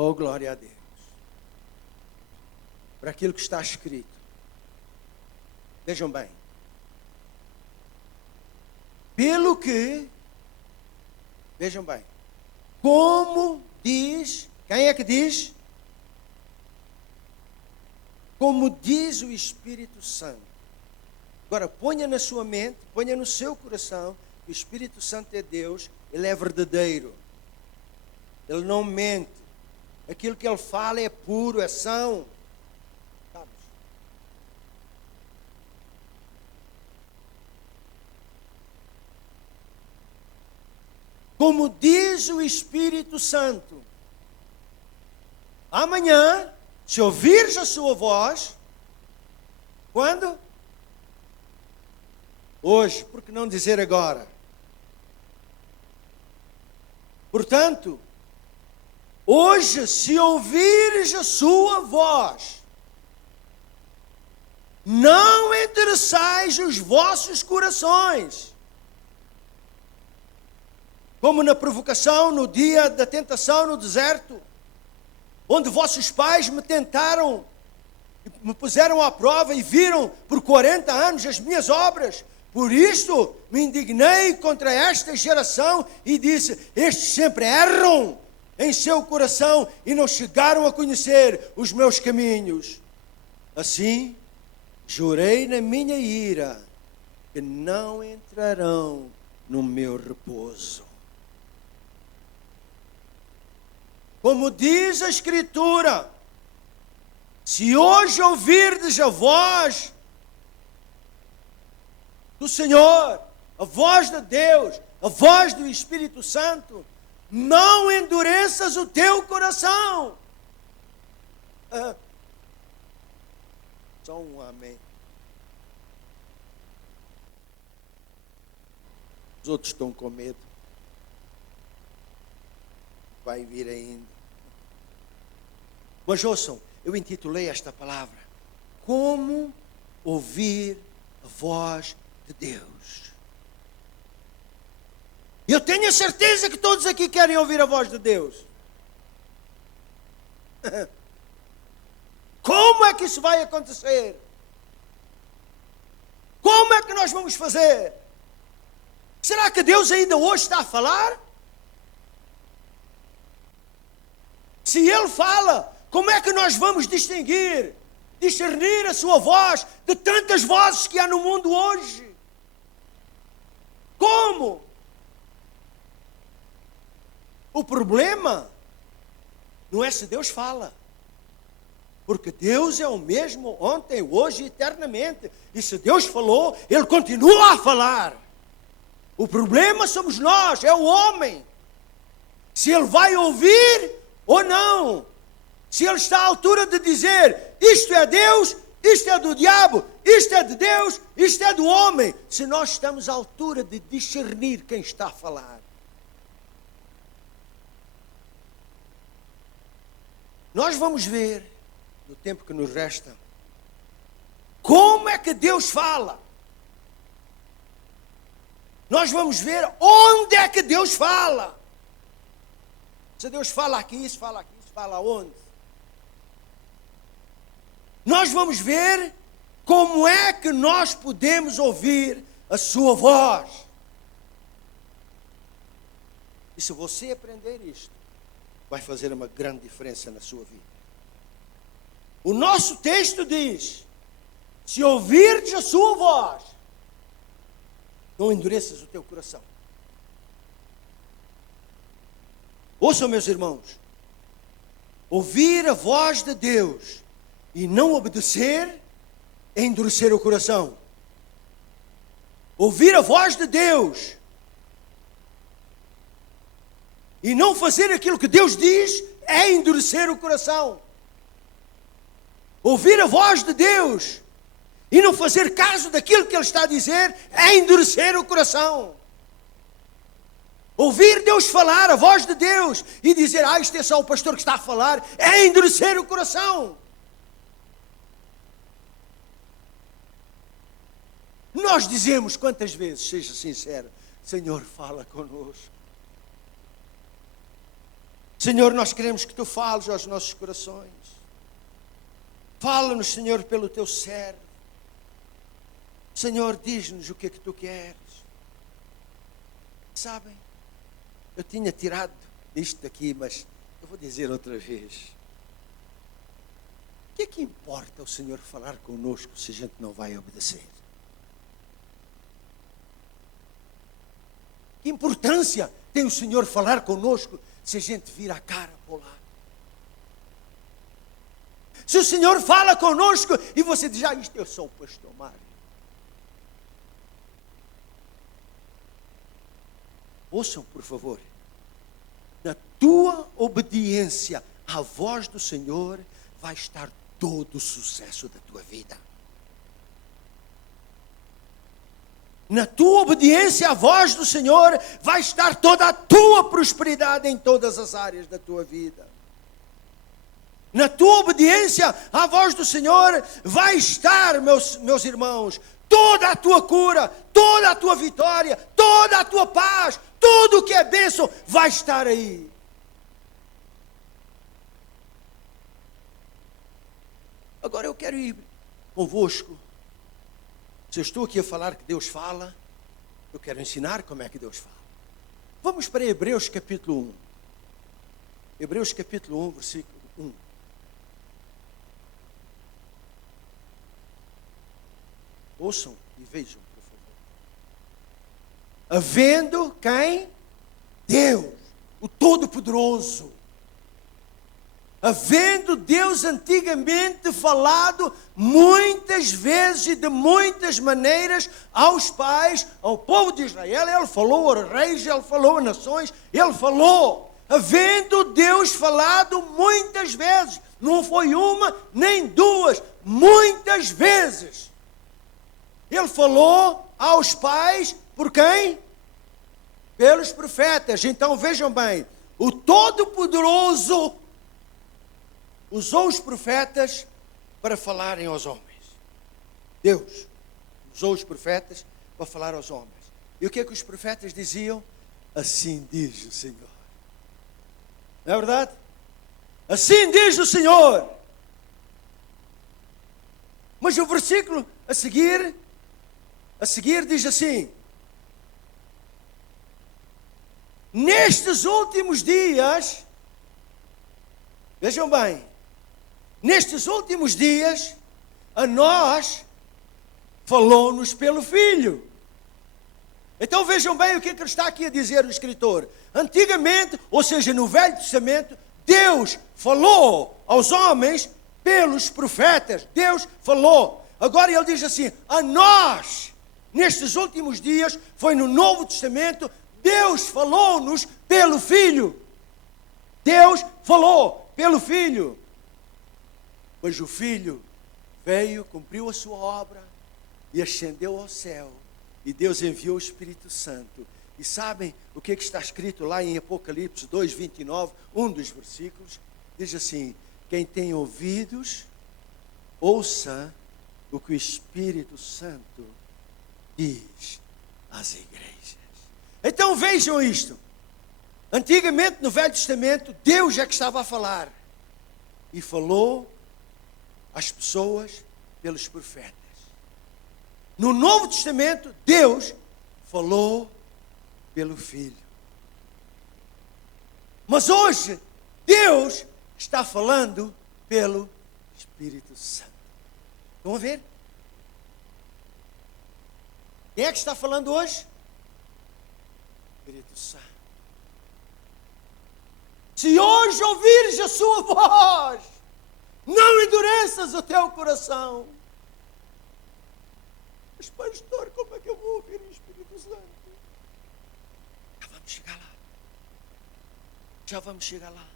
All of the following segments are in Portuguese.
Oh, glória a Deus. Para aquilo que está escrito. Vejam bem. Pelo que, vejam bem, como diz, quem é que diz? Como diz o Espírito Santo. Agora, ponha na sua mente, ponha no seu coração, que o Espírito Santo é Deus, Ele é verdadeiro. Ele não mente. Aquilo que Ele fala é puro, é são. Sabes? Como diz o Espírito Santo, amanhã, se ouvires a sua voz, quando? Hoje, por que não dizer agora? Portanto, hoje, se ouvires a sua voz, não endureçais os vossos corações, como na provocação, no dia da tentação no deserto, onde vossos pais me tentaram, me puseram à prova e viram por 40 anos as minhas obras. Por isto me indignei contra esta geração e disse: estes sempre erram em seu coração e não chegaram a conhecer os meus caminhos. Assim, jurei na minha ira que não entrarão no meu repouso. Como diz a Escritura, se hoje ouvirdes a voz do Senhor, a voz de Deus, a voz do Espírito Santo, não endureças o teu coração. Só um amém. Os outros estão com medo. Vai vir ainda. Mas ouçam, eu intitulei esta palavra: como ouvir a voz de Deus. Eu tenho a certeza que todos aqui querem ouvir a voz de Deus. Como é que isso vai acontecer? Como é que nós vamos fazer? Será que Deus ainda hoje está a falar? Se Ele fala, como é que nós vamos discernir a sua voz de tantas vozes que há no mundo hoje? Como? O problema não é se Deus fala, porque Deus é o mesmo ontem, hoje e eternamente. E se Deus falou, Ele continua a falar. O problema somos nós, é o homem. Se ele vai ouvir ou não. Se ele está à altura de dizer: isto é Deus, isto é do diabo, isto é de Deus, isto é do homem. Se nós estamos à altura de discernir quem está a falar. Nós vamos ver, no tempo que nos resta, como é que Deus fala. Nós vamos ver onde é que Deus fala. Se Deus fala aqui, isso fala aqui, isso fala onde? Nós vamos ver como é que nós podemos ouvir a sua voz. E se você aprender isto, vai fazer uma grande diferença na sua vida. O nosso texto diz: se ouvires a sua voz, não endureças o teu coração. Ouçam, meus irmãos, ouvir a voz de Deus e não obedecer é endurecer o coração. Ouvir a voz de Deus e não fazer aquilo que Deus diz é endurecer o coração. Ouvir a voz de Deus e não fazer caso daquilo que Ele está a dizer é endurecer o coração. Ouvir Deus falar, a voz de Deus, e dizer: isto é só o pastor que está a falar, é endurecer o coração. Nós dizemos quantas vezes, seja sincero: Senhor, fala conosco. Senhor, nós queremos que Tu fales aos nossos corações. Fala-nos, Senhor, pelo Teu servo. Senhor, diz-nos o que é que Tu queres. Sabem, eu tinha tirado isto daqui, mas eu vou dizer outra vez. O que é que importa o Senhor falar conosco se a gente não vai obedecer? Que importância tem o Senhor falar conosco se a gente vira a cara para o lado? Se o Senhor fala conosco e você diz, isto eu sou o pastor Mário. Ouçam, por favor. Na tua obediência à voz do Senhor vai estar todo o sucesso da tua vida. Na tua obediência à voz do Senhor vai estar toda a tua prosperidade em todas as áreas da tua vida. Na tua obediência à voz do Senhor vai estar, meus irmãos, toda a tua cura, toda a tua vitória, toda a tua paz, tudo que é bênção vai estar aí. Agora eu quero ir convosco. Se eu estou aqui a falar que Deus fala, eu quero ensinar como é que Deus fala. Vamos para Hebreus capítulo 1. Hebreus capítulo 1, versículo 1. Ouçam e vejam, por favor. Havendo quem? Deus, o Todo-Poderoso. Havendo Deus antigamente falado muitas vezes e de muitas maneiras aos pais, ao povo de Israel, Ele falou aos reis, Ele falou às nações, Ele falou. Havendo Deus falado muitas vezes, não foi uma nem duas, muitas vezes. Ele falou aos pais, por quem? Pelos profetas. Então vejam bem, o Todo-Poderoso usou os profetas para falarem aos homens. Deus usou os profetas para falar aos homens. E o que é que os profetas diziam? Assim diz o Senhor. Não é verdade? Assim diz o Senhor. Mas o versículo a seguir diz assim: nestes últimos dias, vejam bem, nestes últimos dias, a nós falou-nos pelo Filho. Então vejam bem o que ele está aqui a dizer o escritor. Antigamente, ou seja, no Velho Testamento, Deus falou aos homens pelos profetas. Deus falou. Agora ele diz assim, a nós, nestes últimos dias, foi no Novo Testamento, Deus falou-nos pelo Filho. Deus falou pelo Filho. Mas o Filho veio, cumpriu a sua obra e ascendeu ao céu. E Deus enviou o Espírito Santo. E sabem o que está escrito lá em Apocalipse 2:29, um dos versículos? Diz assim, quem tem ouvidos, ouça o que o Espírito Santo diz às igrejas. Então vejam isto. Antigamente no Velho Testamento, Deus é que estava a falar. E falou às pessoas pelos profetas. No Novo Testamento, Deus falou pelo Filho. Mas hoje, Deus está falando pelo Espírito Santo. Estão a ver? Quem é que está falando hoje? Espírito Santo. Se hoje ouvires a sua voz, não endureças o teu coração. Mas pastor, como é que eu vou ouvir o Espírito Santo? Já vamos chegar lá. Já vamos chegar lá.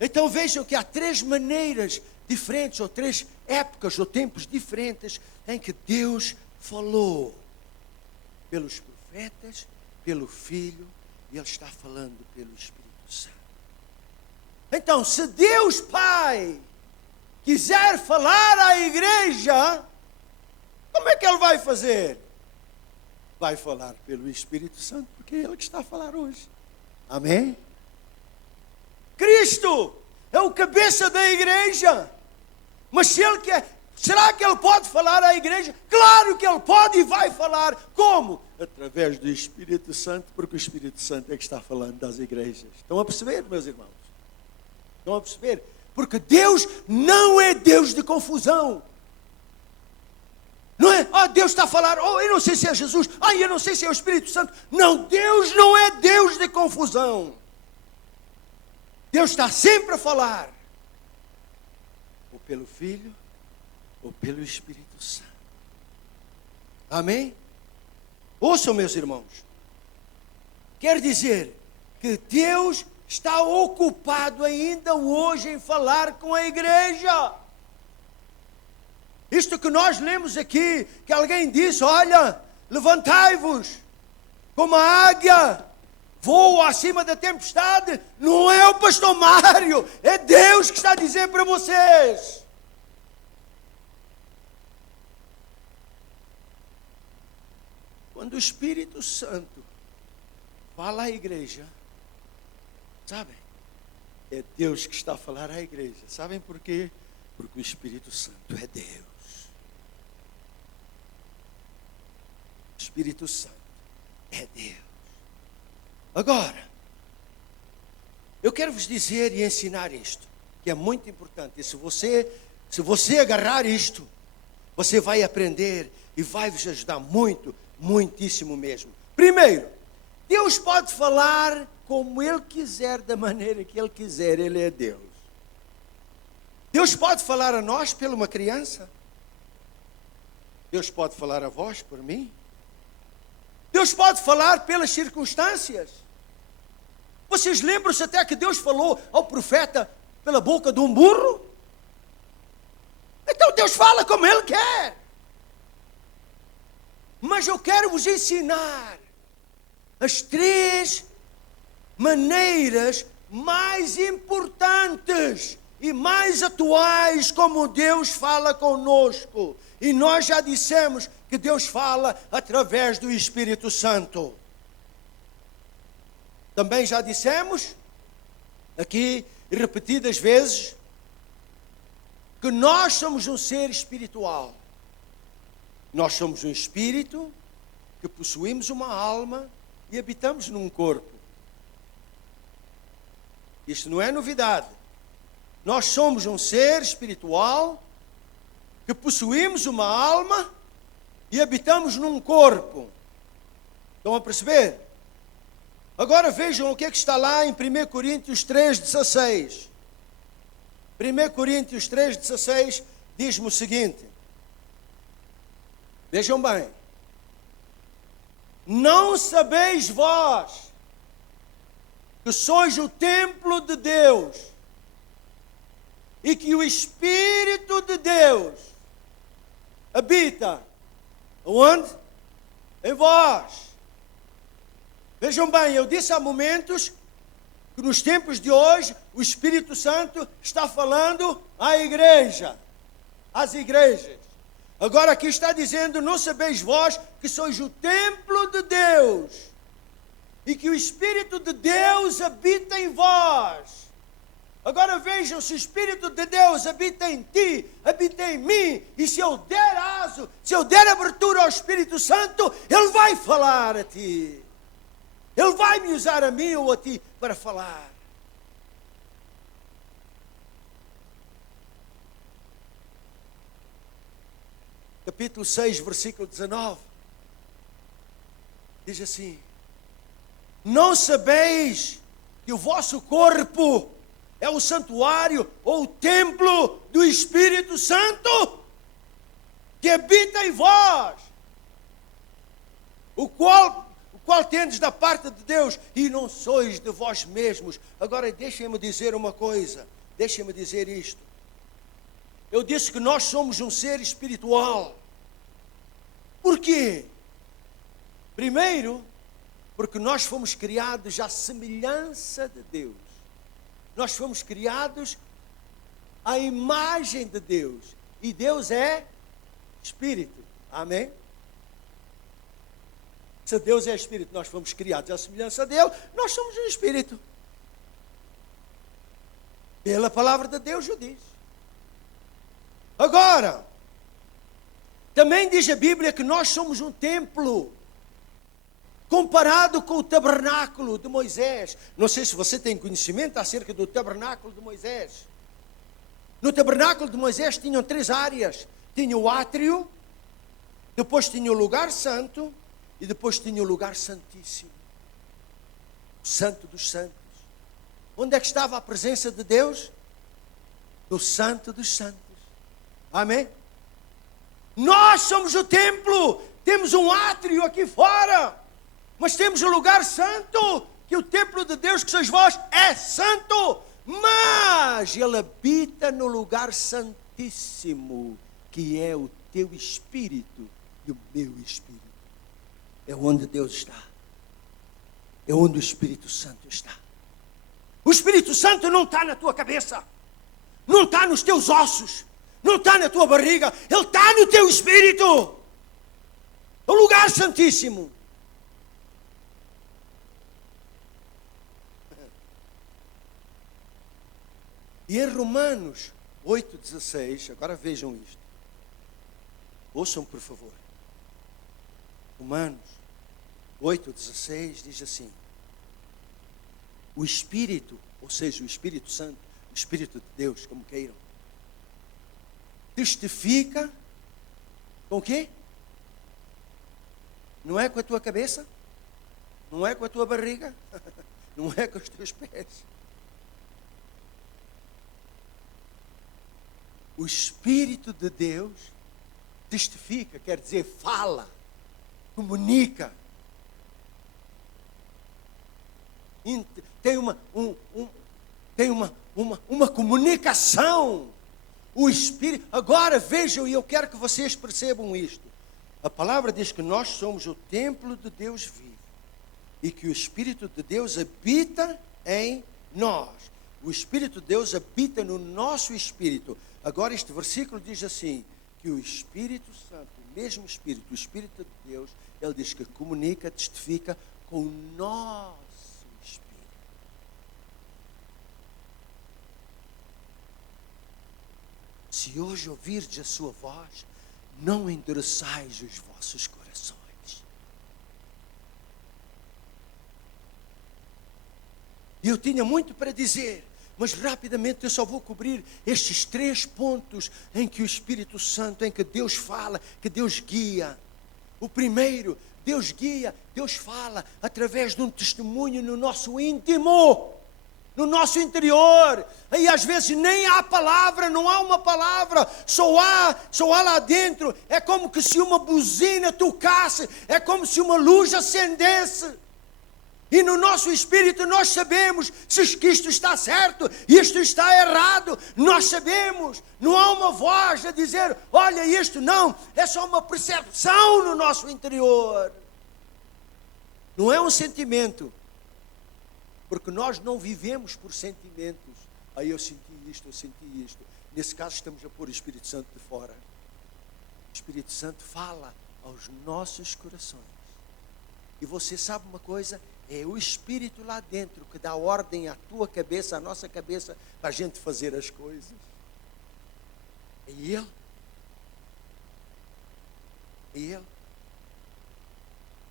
Então vejam que há três maneiras diferentes, ou três épocas, ou tempos diferentes, em que Deus falou. Pelos profetas, pelo Filho, e Ele está falando pelo Espírito Santo. Então, se Deus Pai quiser falar à igreja, como é que Ele vai fazer? Vai falar pelo Espírito Santo, porque é Ele que está a falar hoje. Amém? Cristo é o cabeça da igreja. Mas se Ele quer, será que Ele pode falar à igreja? Claro que Ele pode e vai falar. Como? Através do Espírito Santo, porque o Espírito Santo é que está falando das igrejas. Estão a perceber, meus irmãos? Estão a perceber? Porque Deus não é Deus de confusão. Não é? Deus está a falar, eu não sei se é Jesus, eu não sei se é o Espírito Santo. Não, Deus não é Deus de confusão. Deus está sempre a falar. Ou pelo Filho, ou pelo Espírito Santo. Amém? Ouçam, meus irmãos. Quer dizer que Deus está ocupado ainda hoje em falar com a igreja. Isto que nós lemos aqui, que alguém disse, olha, levantai-vos, como a águia, voa acima da tempestade. Não é o pastor Mário, é Deus que está a dizer para vocês. Quando o Espírito Santo fala à igreja, sabem, é Deus que está a falar à igreja. Sabem por quê? Porque o Espírito Santo é Deus. O Espírito Santo é Deus. Agora, eu quero vos dizer e ensinar isto, que é muito importante. E se você agarrar isto, você vai aprender e vai vos ajudar muito, muitíssimo mesmo. Primeiro, Deus pode falar como Ele quiser, da maneira que Ele quiser. Ele é Deus. Deus pode falar a nós por uma criança. Deus pode falar a vós por mim. Deus pode falar pelas circunstâncias. Vocês lembram-se até que Deus falou ao profeta pela boca de um burro? Então Deus fala como Ele quer. Mas eu quero vos ensinar as 3 maneiras mais importantes e mais atuais como Deus fala conosco. E nós já dissemos que Deus fala através do Espírito Santo. Também já dissemos aqui repetidas vezes que nós somos um ser espiritual. Nós somos um espírito que possuímos uma alma e habitamos num corpo. Isto não é novidade. Nós somos um ser espiritual que possuímos uma alma e habitamos num corpo. Estão a perceber? Agora vejam o que é que está lá em 1 Coríntios 3,16. 1 Coríntios 3,16 diz-me o seguinte. Vejam bem. Não sabeis vós que sois o templo de Deus e que o Espírito de Deus habita onde? Em vós. Vejam bem, eu disse há momentos que nos tempos de hoje o Espírito Santo está falando à igreja, às igrejas. Agora aqui está dizendo, não sabeis vós que sois o templo de Deus e que o Espírito de Deus habita em vós. Agora vejam, se o Espírito de Deus habita em ti, habita em mim, e se eu der aso, se eu der abertura ao Espírito Santo, Ele vai falar a ti. Ele vai me usar a mim ou a ti para falar. Capítulo 6, versículo 19. Diz assim: não sabeis que o vosso corpo é o santuário ou o templo do Espírito Santo que habita em vós, o qual tendes da parte de Deus, e não sois de vós mesmos. Agora deixem-me dizer uma coisa, deixem-me dizer isto. Eu disse que nós somos um ser espiritual. Por quê? Primeiro, porque nós fomos criados à semelhança de Deus. Nós fomos criados à imagem de Deus. E Deus é Espírito. Amém? Se Deus é Espírito, nós fomos criados à semelhança dele, nós somos um Espírito. Pela palavra de Deus o diz. Agora, também diz a Bíblia que nós somos um templo, comparado com o tabernáculo de Moisés. Não sei se você tem conhecimento acerca do tabernáculo de Moisés. No tabernáculo de Moisés tinham 3 áreas. Tinha o átrio, depois tinha o lugar santo e depois tinha o lugar santíssimo. O santo dos santos. Onde é que estava a presença de Deus? No santo dos santos. Amém? Nós somos o templo. Temos um átrio aqui fora. Mas temos o lugar santo, que o templo de Deus, que sois vós, é santo. Mas Ele habita no lugar santíssimo, que é o teu espírito e o meu espírito. É onde Deus está. É onde o Espírito Santo está. O Espírito Santo não está na tua cabeça. Não está nos teus ossos. Não está na tua barriga. Ele está no teu espírito. O lugar santíssimo. E em Romanos 8,16, agora vejam isto. Ouçam, por favor. Romanos 8,16 diz assim: o Espírito, ou seja, o Espírito Santo, o Espírito de Deus, como queiram, testifica com o quê? Não é com a tua cabeça? Não é com a tua barriga? Não é com os teus pés? O Espírito de Deus testifica, quer dizer, fala, comunica. Tem uma comunicação. O Espírito. Agora vejam, e eu quero que vocês percebam isto. A palavra diz que nós somos o templo de Deus vivo e que o Espírito de Deus habita em nós. O Espírito de Deus habita no nosso espírito. Agora este versículo diz assim, que o Espírito Santo, o mesmo Espírito, o Espírito de Deus, ele diz que comunica, testifica com o nosso espírito. Se hoje ouvirdes a sua voz, não endureçais os vossos corações. E eu tinha muito para dizer, mas rapidamente eu só vou cobrir estes 3 pontos em que o Espírito Santo, em que Deus fala, que Deus guia. O primeiro, Deus guia, Deus fala através de um testemunho no nosso íntimo, no nosso interior. Aí às vezes nem há palavra, não há uma palavra, só há lá dentro. É como que se uma buzina tocasse, é como se uma luz acendesse. E no nosso espírito nós sabemos se isto está certo, isto está errado. Nós sabemos, não há uma voz a dizer, olha isto, não. É só uma percepção no nosso interior. Não é um sentimento. Porque nós não vivemos por sentimentos. Aí eu senti isto, eu senti isto. Nesse caso estamos a pôr o Espírito Santo de fora. O Espírito Santo fala aos nossos corações. E você sabe uma coisa? É o Espírito lá dentro que dá ordem à tua cabeça, à nossa cabeça, para a gente fazer as coisas. É Ele. É Ele.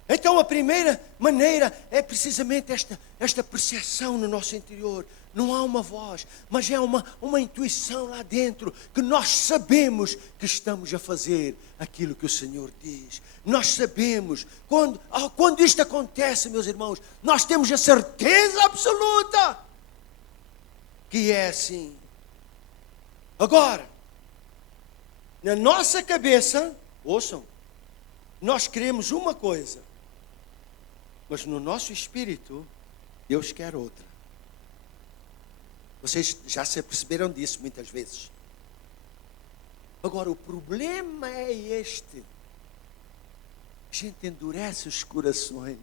Então a primeira maneira é precisamente esta percepção no nosso interior. Não há uma voz, mas é uma intuição lá dentro, que nós sabemos que estamos a fazer aquilo que o Senhor diz. Nós sabemos, quando isto acontece, meus irmãos, nós temos a certeza absoluta que é assim. Agora, na nossa cabeça, ouçam, nós queremos uma coisa, mas no nosso espírito, Deus quer outra. Vocês já se perceberam disso muitas vezes. Agora, o problema é este. A gente endurece os corações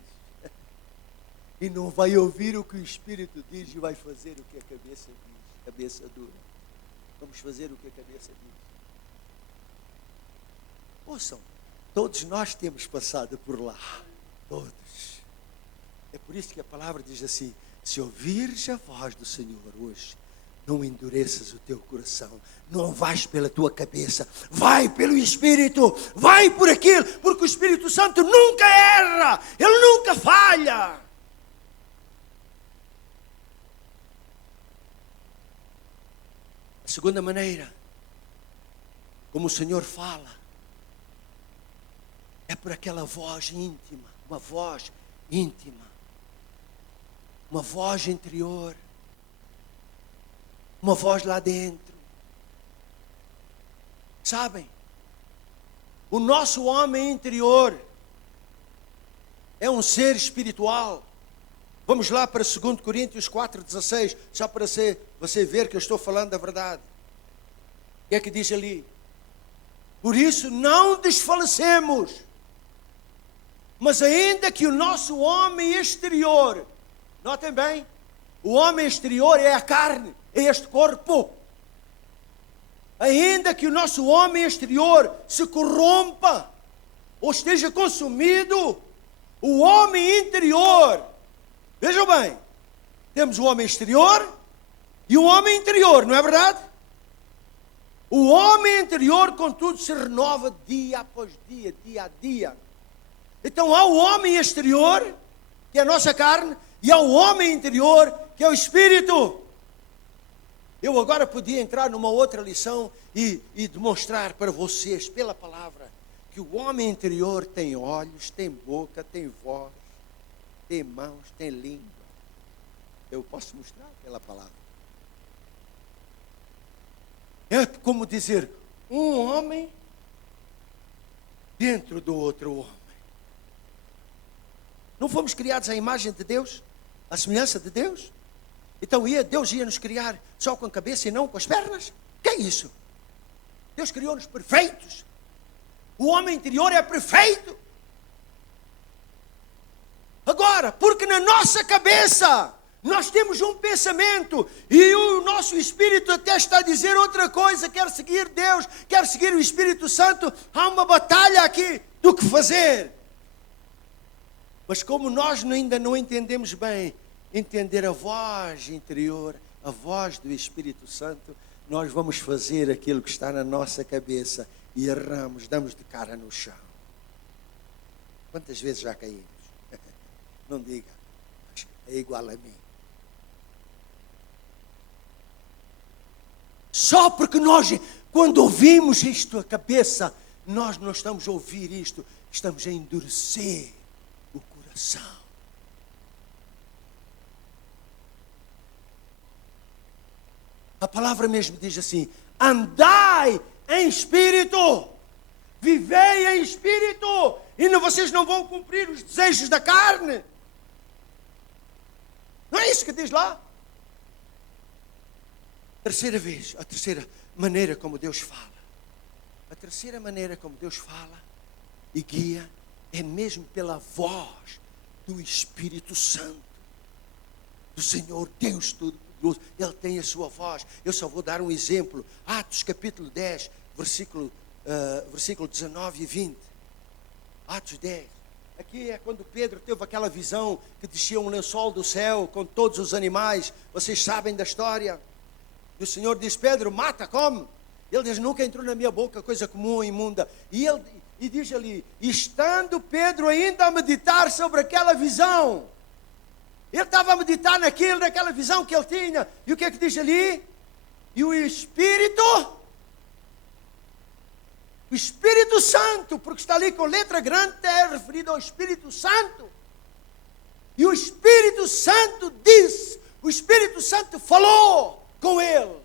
e não vai ouvir o que o Espírito diz e vai fazer o que a cabeça diz. Cabeça dura. Vamos fazer o que a cabeça diz. Ouçam, todos nós temos passado por lá. Todos. É por isso que a palavra diz assim, se ouvires a voz do Senhor hoje, não endureças o teu coração. Não vais pela tua cabeça, vai pelo Espírito, vai por aquilo, porque o Espírito Santo nunca erra, ele nunca falha. A segunda maneira, como o Senhor fala, é por aquela voz íntima, uma voz íntima, uma voz interior, uma voz lá dentro. Sabem, o nosso homem interior é um ser espiritual. Vamos lá para 2 Coríntios 4,16, só para você ver que eu estou falando da verdade. O que é que diz ali? Por isso não desfalecemos, mas ainda que o nosso homem exterior, notem bem, o homem exterior é a carne, é este corpo. Ainda que o nosso homem exterior se corrompa ou esteja consumido, o homem interior, vejam bem, temos o homem exterior e o homem interior, não é verdade? O homem interior, contudo, se renova dia após dia, dia a dia. Então há o homem exterior, que é a nossa carne, e há o homem interior, que é o Espírito. Eu agora podia entrar numa outra lição e demonstrar para vocês, pela palavra, que o homem interior tem olhos, tem boca, tem voz, tem mãos, tem língua. Eu posso mostrar pela palavra. É como dizer, um homem dentro do outro homem. Não fomos criados à imagem de Deus, à semelhança de Deus? Então Deus ia nos criar só com a cabeça e não com as pernas? Que é isso? Deus criou-nos perfeitos. O homem interior é perfeito. Agora, porque na nossa cabeça nós temos um pensamento e o nosso espírito até está a dizer outra coisa, quer seguir Deus, quer seguir o Espírito Santo, há uma batalha aqui do que fazer. Mas como nós ainda não entendemos bem, entender a voz interior, a voz do Espírito Santo, nós vamos fazer aquilo que está na nossa cabeça e erramos, damos de cara no chão. Quantas vezes já caímos? Não diga, é igual a mim. Só porque nós, quando ouvimos isto a cabeça, nós não estamos a ouvir isto, estamos a endurecer o coração. A palavra mesmo diz assim, andai em espírito, vivei em espírito, e vocês não vão cumprir os desejos da carne. Não é isso que diz lá? Terceira vez, a terceira maneira como Deus fala. A terceira maneira como Deus fala e guia é mesmo pela voz do Espírito Santo, do Senhor Deus Todo-Poderoso. Ele tem a sua voz. Eu só vou dar um exemplo. Atos capítulo 10, versículo 19 e 20. Atos 10. Aqui é quando Pedro teve aquela visão que descia um lençol do céu com todos os animais. Vocês sabem da história. E o Senhor diz, Pedro, mata, come. Ele diz, nunca entrou na minha boca coisa comum ou imunda. E diz ali, estando Pedro ainda a meditar sobre aquela visão. Ele estava a meditar naquela visão que ele tinha. E o que é que diz ali? E o Espírito Santo, porque está ali com letra grande, é referido ao Espírito Santo. E o Espírito Santo disse, o Espírito Santo falou com ele.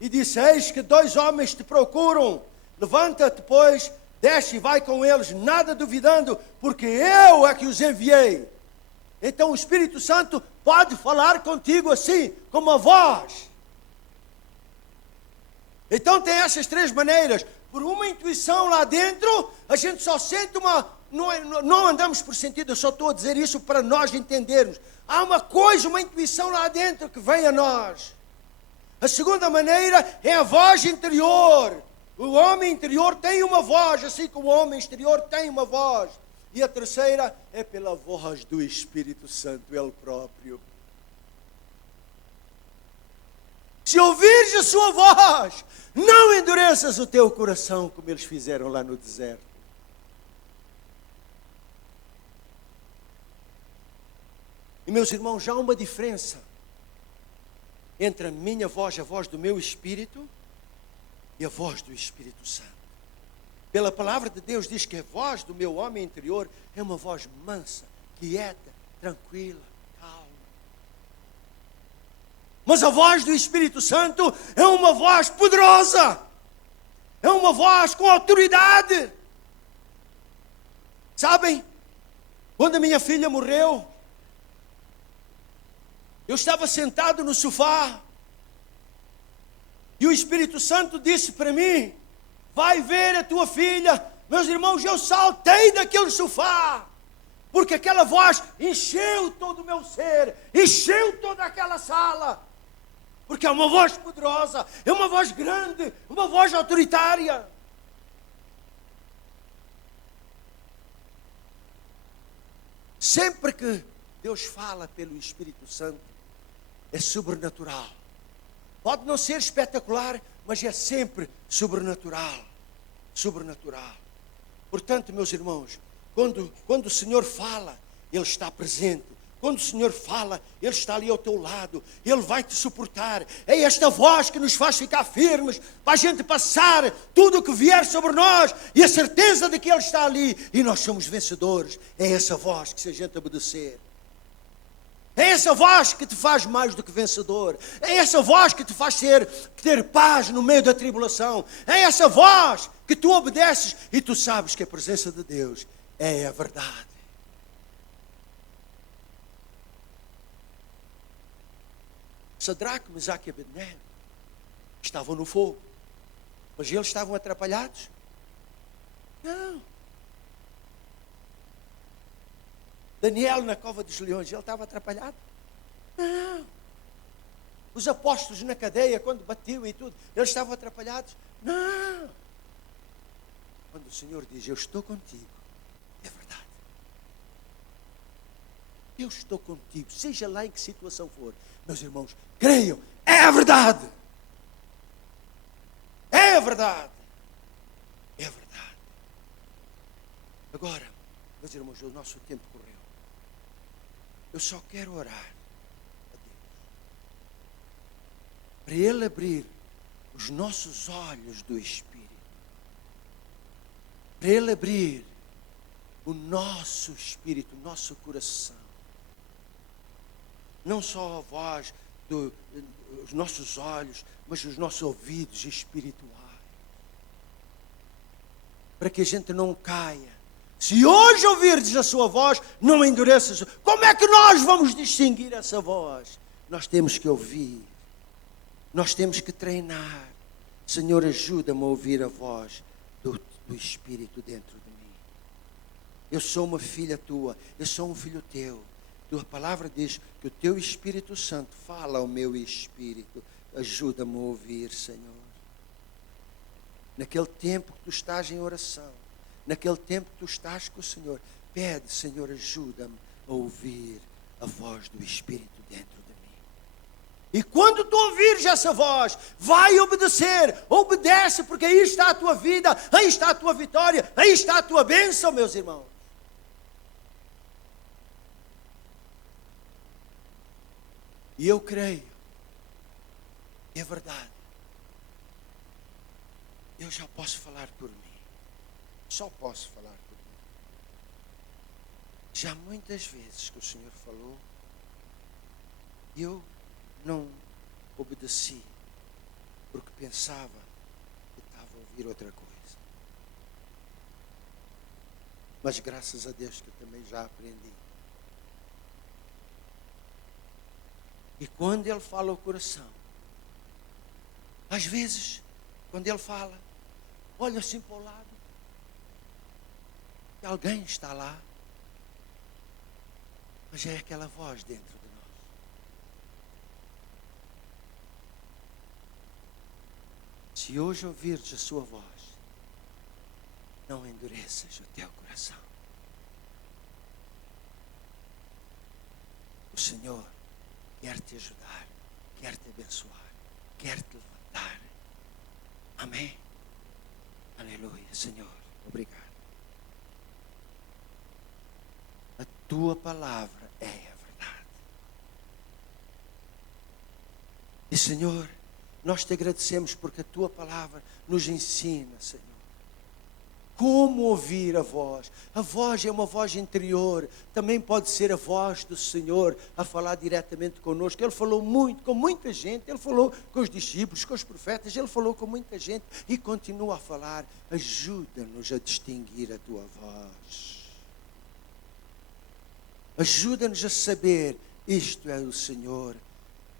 E disse, eis que 2 homens te procuram. Levanta-te, pois, desce e vai com eles, nada duvidando, porque eu é que os enviei. Então o Espírito Santo pode falar contigo assim, com uma voz. Então tem essas 3 maneiras. Por uma intuição lá dentro, a gente só sente não andamos por sentido, eu só estou a dizer isso para nós entendermos. Há uma coisa, uma intuição lá dentro que vem a nós. A segunda maneira é a voz interior. O homem interior tem uma voz, assim como o homem exterior tem uma voz. E a terceira é pela voz do Espírito Santo, ele próprio. Se ouvires a sua voz, não endureças o teu coração como eles fizeram lá no deserto. E meus irmãos, já há uma diferença entre a minha voz, a voz do meu espírito, e a voz do Espírito Santo. Pela palavra de Deus diz que a voz do meu homem interior é uma voz mansa, quieta, tranquila, calma. Mas a voz do Espírito Santo é uma voz poderosa, é uma voz com autoridade. Sabem, quando a minha filha morreu, eu estava sentado no sofá e o Espírito Santo disse para mim: vai ver a tua filha. Meus irmãos, eu saltei daquele sofá, porque aquela voz encheu todo o meu ser, encheu toda aquela sala, porque é uma voz poderosa, é uma voz grande, uma voz autoritária. Sempre que Deus fala pelo Espírito Santo, é sobrenatural. Pode não ser espetacular, mas é sempre sobrenatural. Sobrenatural. Portanto, meus irmãos, quando o Senhor fala, Ele está presente. Quando o Senhor fala, Ele está ali ao teu lado. Ele vai te suportar. É esta voz que nos faz ficar firmes, para a gente passar tudo o que vier sobre nós, e a certeza de que Ele está ali, e nós somos vencedores. É essa voz que, se a gente obedecer, é essa voz que te faz mais do que vencedor. É essa voz que te faz ter paz no meio da tribulação. É essa voz que tu obedeces e tu sabes que a presença de Deus é a verdade. Sadraque, Mesaque e Abednego estavam no fogo, mas eles estavam atrapalhados? Não. Daniel na cova dos leões, ele estava atrapalhado? Não. Os apóstolos na cadeia, quando batiam e tudo, eles estavam atrapalhados? Não. Quando o Senhor diz: eu estou contigo, é verdade. Eu estou contigo, seja lá em que situação for. Meus irmãos, creiam, é a verdade. É a verdade. É a verdade. Agora, meus irmãos, o nosso tempo correu. Eu só quero orar a Deus, para Ele abrir os nossos olhos do Espírito, para Ele abrir o nosso espírito, o nosso coração, não só a voz, os nossos olhos, mas os nossos ouvidos espirituais, para que a gente não caia. Se hoje ouvirdes a sua voz, não endureças. Como é que nós vamos distinguir essa voz? Nós temos que ouvir. Nós temos que treinar. Senhor, ajuda-me a ouvir a voz do Espírito dentro de mim. Eu sou uma filha tua. Eu sou um filho teu. Tua palavra diz que o teu Espírito Santo fala ao meu espírito. Ajuda-me a ouvir, Senhor. Naquele tempo que tu estás em oração, naquele tempo que tu estás com o Senhor, pede: Senhor, ajuda-me a ouvir a voz do Espírito dentro de mim. E quando tu ouvires essa voz, vai obedecer. Obedece, porque aí está a tua vida, aí está a tua vitória, aí está a tua bênção, meus irmãos. E eu creio, é verdade. Eu já posso falar por mim. Só posso falar por mim. Já muitas vezes que o Senhor falou, eu não obedeci, porque pensava que estava a ouvir outra coisa. Mas graças a Deus que eu também já aprendi. E quando Ele fala ao coração, às vezes, quando Ele fala, olha assim para o lado, e alguém está lá, mas é aquela voz dentro de nós. Se hoje ouvires a sua voz, não endureças o teu coração. O Senhor quer te ajudar, quer te abençoar, quer te levantar. Amém. Aleluia, Senhor. Obrigado. A tua palavra é a verdade. E, Senhor, nós te agradecemos porque a tua palavra nos ensina, Senhor, como ouvir a voz. A voz é uma voz interior, também pode ser a voz do Senhor a falar diretamente conosco. Ele falou muito com muita gente, Ele falou com os discípulos, com os profetas, Ele falou com muita gente e continua a falar. Ajuda-nos a distinguir a tua voz. Ajuda-nos a saber, isto é do Senhor,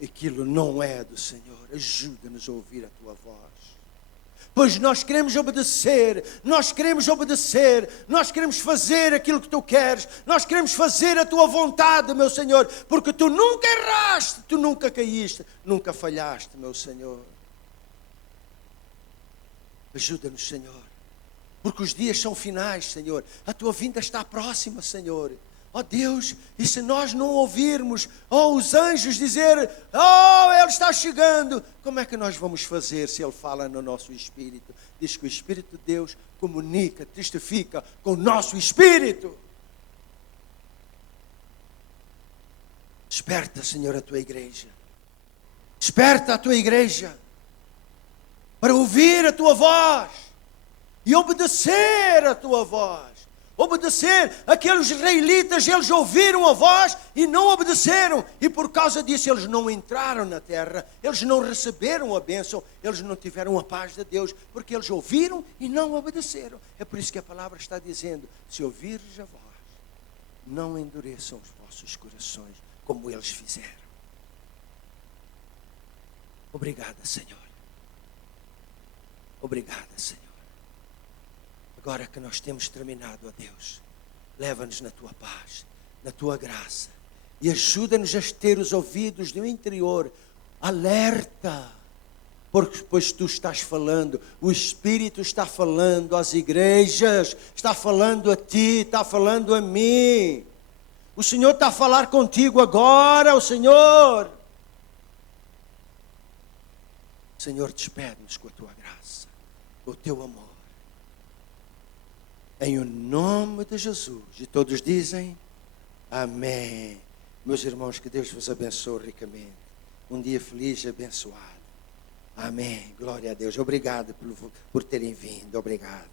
aquilo não é do Senhor. Ajuda-nos a ouvir a tua voz. Pois nós queremos obedecer, nós queremos fazer aquilo que tu queres, nós queremos fazer a tua vontade, meu Senhor, porque tu nunca erraste, tu nunca caíste, nunca falhaste, meu Senhor. Ajuda-nos, Senhor, porque os dias são finais, Senhor, a tua vinda está próxima, Senhor. Ó Deus, e se nós não ouvirmos, os anjos dizer, Ele está chegando, como é que nós vamos fazer se Ele fala no nosso espírito? Diz que o Espírito de Deus comunica, testifica com o nosso espírito. Desperta, Senhor, a tua igreja. Desperta a tua igreja para ouvir a tua voz e obedecer a tua voz. Obedecer. Aqueles israelitas, eles ouviram a voz e não obedeceram, e por causa disso eles não entraram na terra, eles não receberam a bênção, eles não tiveram a paz de Deus, porque eles ouviram e não obedeceram. É por isso que a palavra está dizendo, se ouvires a voz, não endureçam os vossos corações, como eles fizeram. Obrigada, Senhor. Obrigada, Senhor. Agora que nós temos terminado, ó Deus, leva-nos na tua paz, na tua graça, e ajuda-nos a ter os ouvidos no interior alerta, porque pois tu estás falando, o Espírito está falando às igrejas, está falando a ti, está falando a mim. O Senhor está a falar contigo agora, o Senhor. Senhor, despede-nos com a tua graça, com o teu amor. Em o nome de Jesus. E todos dizem, amém. Meus irmãos, que Deus vos abençoe ricamente. Um dia feliz e abençoado. Amém. Glória a Deus. Obrigado por terem vindo. Obrigado.